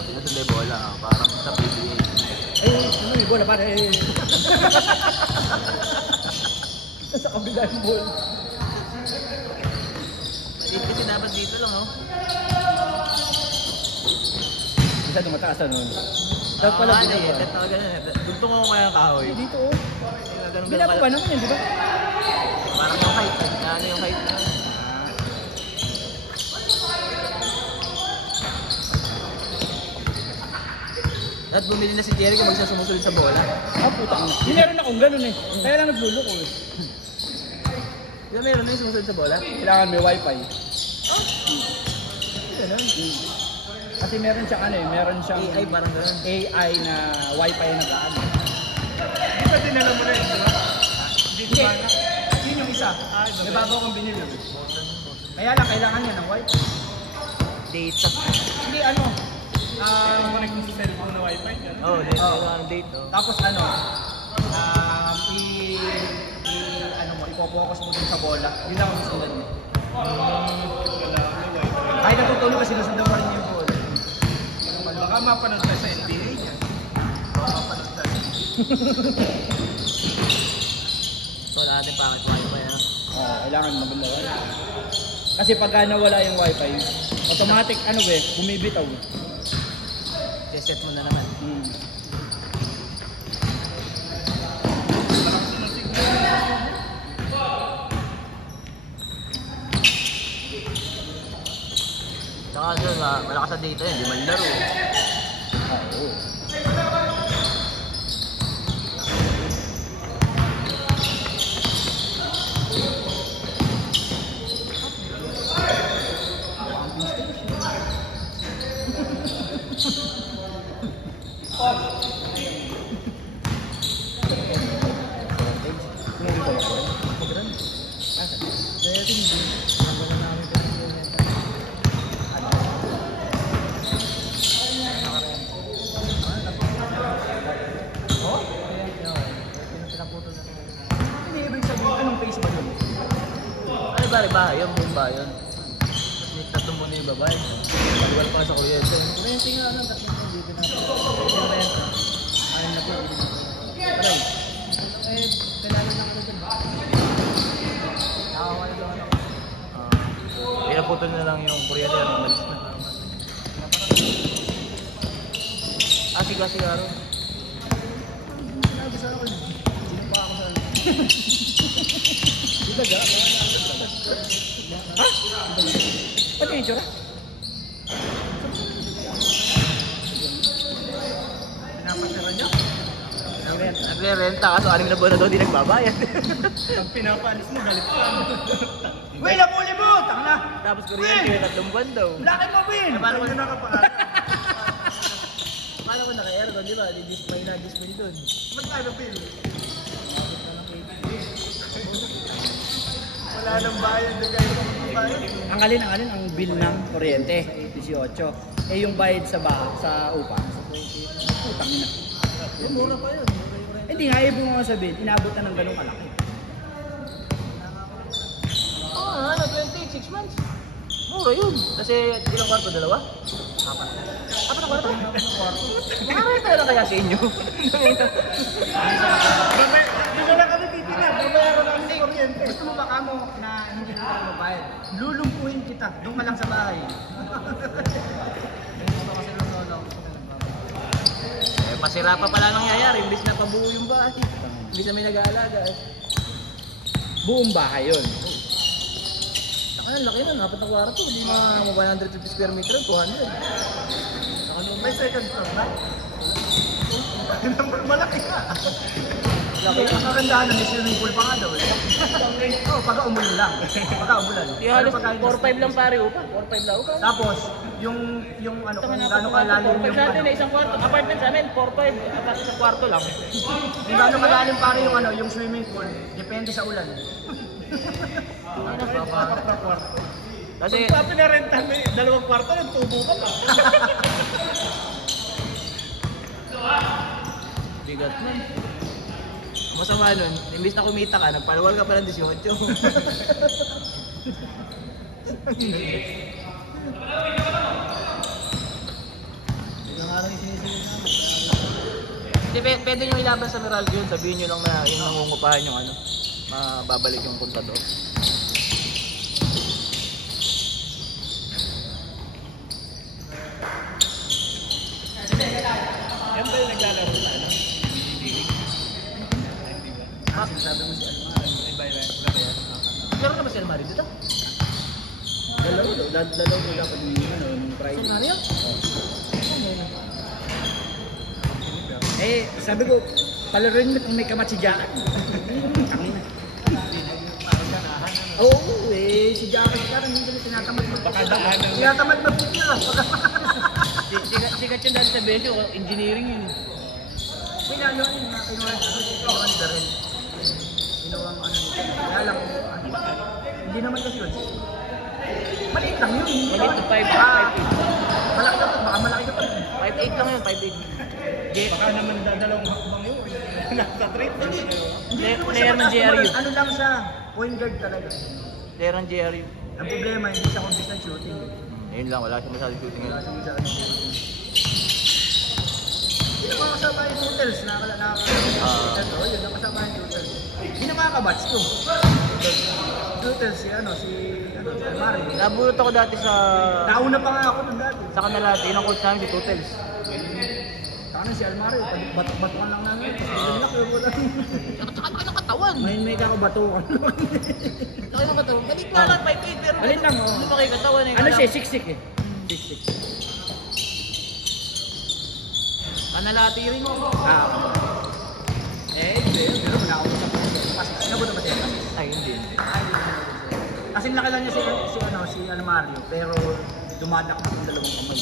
Nasa may bola, parang sa PBA. Ano yung bola pare? Sa kabila yung bola. Kasi dapat dito lang, oh. Isa tumataas ano? Dapat pala dito. Gusto ko kaya ng kahoy. Dito oh. Binaba naman yun, di ba? Parang yung height. Ano yung height na? At bumili na si Jerry kung magsasumusunod sa bola. Ah, putang na. Hindi meron akong ganun eh. Kaya lang nagluloko eh. Di ba meron na yung sumusunod sa bola? Kailangan may wifi. Oh? Ganun. Kasi meron siyang ano eh, meron siyang AI parang ganun. AI na wifi na gaan. Hindi ba dinala mo rin, di ba? Hindi. Yun yung isa. May bago akong binili. Kaya lang kailangan niya ng wifi. Data. Hindi ano. Connect mo sa cellphone na wifi, gano'n? Oh, kailangan date, oh. Tapos ano, ano mo, ipo-focus mo dun sa bola. Yun lang ang susundan mo. Kahit natutulog kasi nasundan mo rin yung bola. Baka mapanood tayo sa NBA niya. Baka mapanood tayo. So, natin pangit wifi, ah. Oo, kailangan maganda yan. Kasi pagka nawala yung wifi, automatic ano be, bumibitaw. Set mo na naman. Saka doon, malakas na dito yan, di man laro. Oo. Bahay yun, buong bayan. Tapos may tatlong muna yung babae. Baliwal pa sa kuryente. Kuryente nga, ano, tatlong muna dito natin. Kuryente. Ayun na po. Aray. Kailangan na ako dyan. Nakawala daw ako. Pinaputol na lang yung kuryente. Malis na. Siga. Sinabi sa akin. Sinumpa ako sa akin. Siga. Ha? Ano yung itsura? Pinapatira niya? Nagre-renta kaso 6 na buwan na daw di nagbabayad. Pag pinapaalis mo, galit ka. Wait, napuli mo! Taka na! Tapos kuryente yung 3 buwan daw. Laki mo, Win! Paano mo Hindi na nakapaalis. Paano mo naka-aircon, di ba? May na-display dun. Ba't tayo pil? Wala nang bayad na kayo. Ang alin ang bill ng kuryente, 18. Eh yung bayad sa upa, 20. Putang ina. Mura pa yun. Hindi nga, ibig mo sabihin, inabot na ng ganong kalaki. Oo nga, 26 months. Mura yun. Kasi ilang kwarto, 2? 4. 4 na kwarto? Makarenta lang kaya sa inyo. Dito na kami titignan. Babayaran namin ng kuryente. Gusto mo baka mo na hindi kita mabayad? Lulumpuhin kita, doon ka lang sa bahay. Pasira pa pala nangyayari, imbis na pabuo yung bahay. Imbis na may nag-aalaga. Buong bahay yun. Saka ang laki na, 4 na kwarto. Hindi mga 150 square meter, 200. May second floor ba? Malaki ka. Laki. Ang kagandahan na may swimming pool pa nga daw eh. Oo, pagka umulan lang. Pagka umulan. Yung halos 4-5 lang pare upa. 4-5 lang upa. Tapos, yung ano, kung gano'ng kalalim yung Sa atin ano. isang kwarto. Apartment sa amin, 4-5. Tapos isang kwarto lang. Kung gano'ng kalalim pare yung ano, yung swimming pool, depende sa ulan. Kasi, Kung pinarenta mo 2 kwarto, nagtubo ka pa. bigat man. Masama nun, imbis na kumita ka, nagpaluwal ka pa ng 18. Hindi, pwede nyo ilaban sa Meralco yun. Sabihin nyo lang na yung nangungupahan yung ano. Mababalik yung kontador. Yan ba yung naglalaro sa ano? Ah, Sabi mo si Almar. Iba yan. Wala ba yan? meron na ba si Almari dito? Dalawa daw. Dalawa ko dapat yung ano, yung Si Friday. Almari yun? Eh, sabi ko, palaruin mo kung may kamatsidyaan. Tangina. Oo, eh, si Jacket parang hindi na tinatamad mo. Baka daanan. Tinatamad mo na. Sikat yun dahil sa Besyo, engineering yun. Pinalo yun na kinuha ni Darren. Kinuha ang ano nito. Kaya lang, hindi naman kasi yun. Maliit lang yun. Maliit na 5'8". Malaki ka pa, baka malaki ka pa. 5'8 lang yun, 5'8". Baka naman dadalawang hakbang yun. Nasa trip na yun. Player ng JRU. Ano lang siya, point guard talaga. Player ng JRU. Ang problema, hindi siya consistent shooting. Yun lang, wala siya masyadong shooting Wala yun. siya masyadong shooting. Hindi naman kasama yung shooters na yun, nakasama yung shooters. Hindi na makakabatch to. Shooters, si Almari. Nabulot ako dati sa... Nauna pa nga ako nung dati. Sa kanila, yun ang coach namin si Tutels. Saka si Almari, batok-batukan lang namin. Laki ko lang. Tsaka ng katawan. May kakabatukan. Laki ng katawan. Galit nga lang, 5'8", pero... Galit lang, oh. Hindi pa kayo katawan eh. Ano siya, 6'6" eh. 6'6". Kanalati rin. Hindi. Pero nakausap ko siya. Sinagot na ba siya? Ay, hindi. Kasi nakilala niya si Almario, pero dumadak na ng dalawang kamay.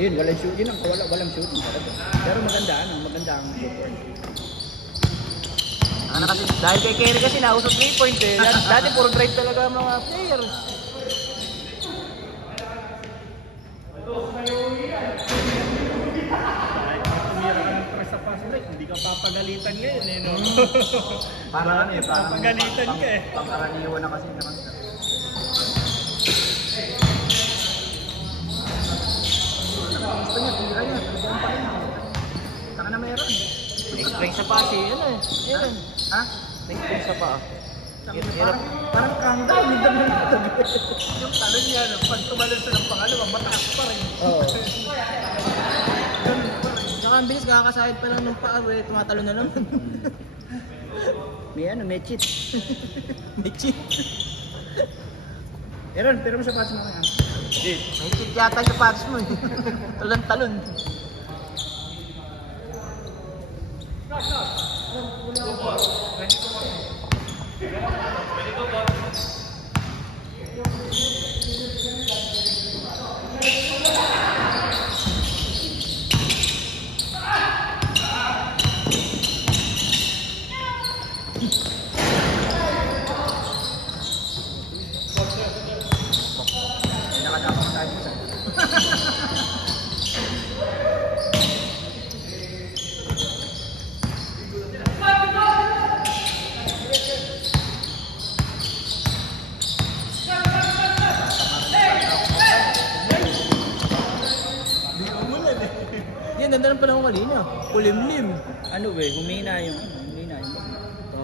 Ayun, walang shooting lang. Walang shooting talaga. Pero maganda ang footwork. Ano kasi, dahil kay Kerry kasi nausap 3-point eh. Dati puro drive talaga ang mga player. Tumira ka ng press sa fast break, hindi ka papagalitan ngayon eh, no? Para ano eh, parang Papagalitan ka eh. pangkaraniwan na kasi naman. Gusto niya, tira niya. Talagang pa rin. Saka na meron. Explain sa pasi, yun eh. Yun. Ha? Explain sa pa. Hirap. Parang countdown. Hindi naman Yung talon niya, pag tumalon siya ng pangalawa, mataas pa rin. Oo. Tsaka ang bilis, kakasahid pa lang ng paa, eh. Tumatalo na naman. May cheat. May cheat. Pero mo sa pass mo kaya. May cheat yata sa pads mo eh. Talon-talon. Nakadapang tayo sa. Yan, ganda ng panahon kanina. Kulimlim. Ano humina yung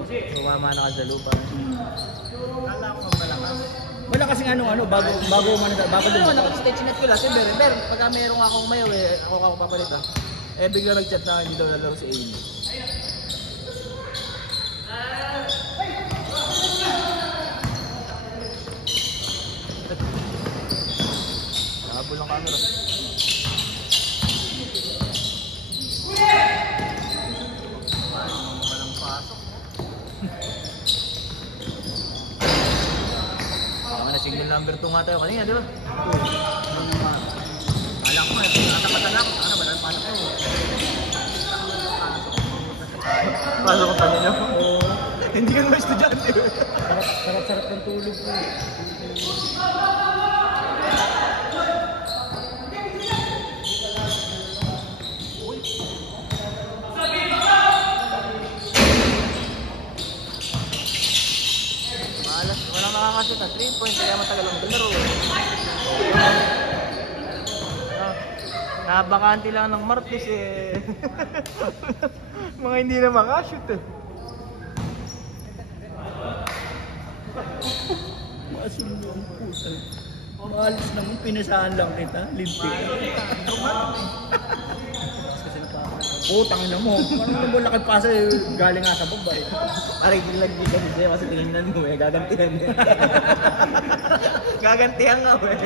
Sumama na ka sa lupa. Kala ko malakas. Wala kasing bago Ano naman, dumating. nakapag-stage net ko lang. Si Ber, pagka meron akong mayaw eh, ako papalit ah. Eh, bigla nag-chat na hindi daw nalaro si Amy. Nakabul ang camera. Walang pasok. Na single number 2 nga tayo kanina, di ba? Alam ko, natapatan lang. Ano ba lang paano ko? Pasok ang tayo niyo. Hindi ka naman estudyante. Sarap ng tulog ko. Malas, walang makakasot na 3 points kaya matagal ang maglaro. Nabakante lang ng Martes eh. Mga hindi na makashoot eh. Masul mo ang puta. Maalis naman, pinasahan lang kita. Lintik. Putang ina mo. Ano mo lakad pa sa galing nga sa baba eh. Aray, nagbigan siya kasi tingnan mo eh. Gagantihan niya. Gagantihan nga eh.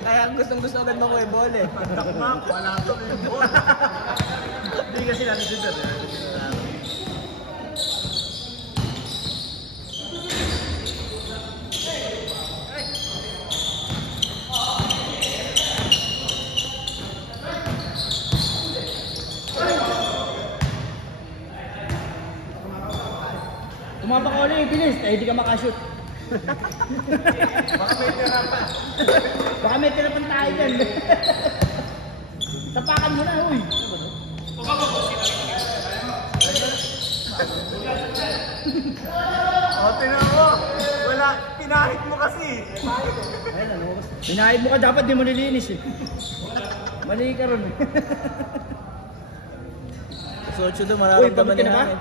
Kaya ang gustong-gusto agad mo eh, ball eh. Takma, wala to yung bola. Hindi kasi natin dito. Tumapa ka ulit, bilis. Eh, hindi ka makashoot. Baka may tirapan. Baka may tirapan tayo dyan. Tapakan mo na, huy. O, tinan mo. Wala, pinahit mo kasi. Ayun, ano. Pinahid mo ka, dapat di mo nilinis eh. Mali ka ron. Suot-suot doon, mararamdaman Uy, pagod ka na ba? namin.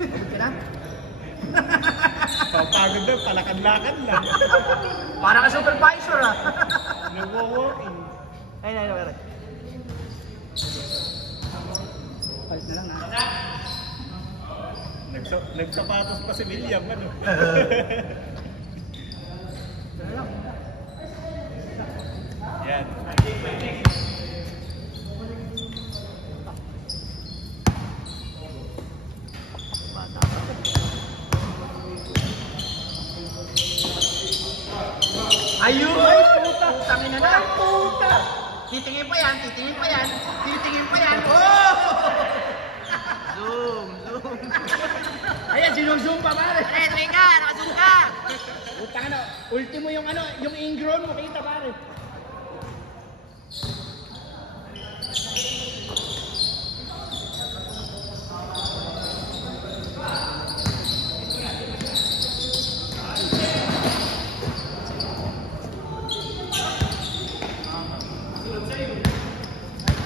Pagod ka na? Papagod na, palakad-lakad lang. Para ka supervisor ah. Nagwo-walking. Ayun, ayun, ayun. Palit na lang na. Nagsapatos pa si William, ano? Yan. Ayun! Ay, puta! Tangin na na! Puta! Titingin pa yan, titingin pa yan, titingin pa yan. Oh! Zoom, zoom. Ayan, sinusum pa pare. Try ka, nakazoom ka. Putang na, ultimo yung ano, yung ingrown mo kita pare.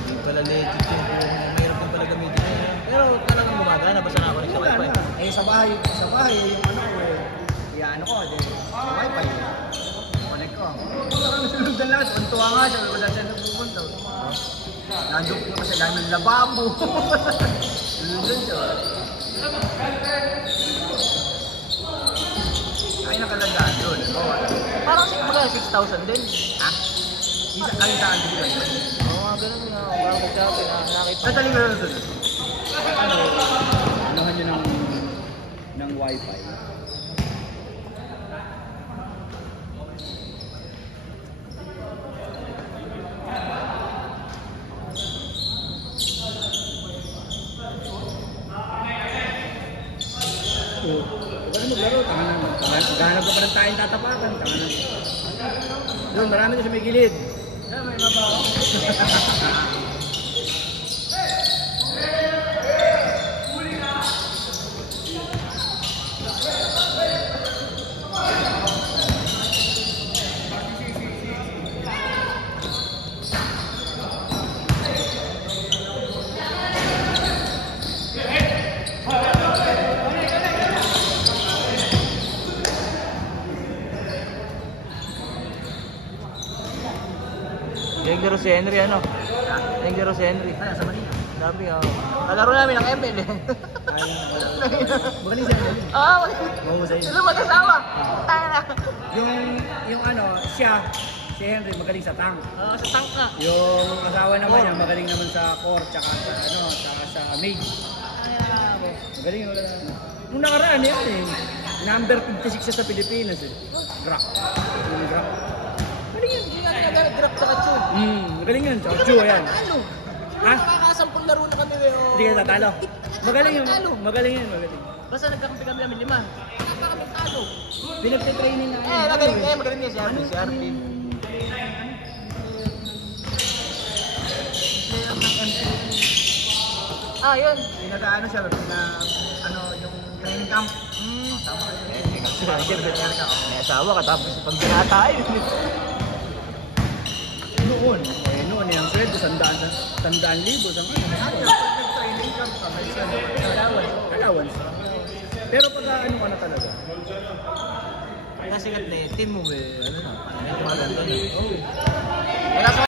Hindi pala legit yung mahirap din pala gamitin niya. Pero talagang gumagana, basta nakakonek sa wifi. Eh sa bahay yung ano ko eh. Ano ko, sa wifi. Connect ko. Parang sinundan lang, tuntua nga siya, wala siya nagpupunta. Nandun ko kasi lang ng lababo. Sinundan siya. Ay nakalandaan doon. Parang mga 6,000 din. Ha? Isa kami saan dito yun. Oo nga, ganun nga. Parang magsabi na nakita. Nataling na lang doon. Anuhan nyo ng wifi. So, ano maglaro? Gahanap ka pa ng tayong tatapakan. Doon, marami na sa may gilid. May mabaho. Yung si Henry ano? Yung si Henry. Ay, sa Manila. Sabi kalaro namin ng ML eh. Magaling siya. Ah, Mahusay. sila mag-asawa. Tara. Yung ano, siya, si Henry magaling sa tank. Sa tank na. Yung asawa naman niya magaling naman sa core tsaka sa ano, tsaka sa mage. Magaling magaling. Nung nakaraan yan eh. Number 56 siya sa Pilipinas eh. Rock. Yung rock. Magaling yan. Hindi nga nag-grab sa katsun. Magaling yan. Tsaka Chu yan. Talo. Ha? Nakakasampung laro na kami. Hindi ka tatalo. Magaling yun. Magaling yan. Magaling. Basta nagkakampi kami namin 5. Nakaka kami talo. Pinagtitraining na. Magaling niya. Magaling niya si Arvin. Si Arvin. Ah, yun. Pinag-ano siya, ano, yung training camp. Tama kayo. Siyempre, may asawa ka tapos pag binata yun. Noon. ano yung sweldo, 100,000 sa ano. At pag nag-training camp ka, may Allowance. Pero pag ano ka na talaga. Kaya sikat na team mo ano na, medyo maganda na. Wala pa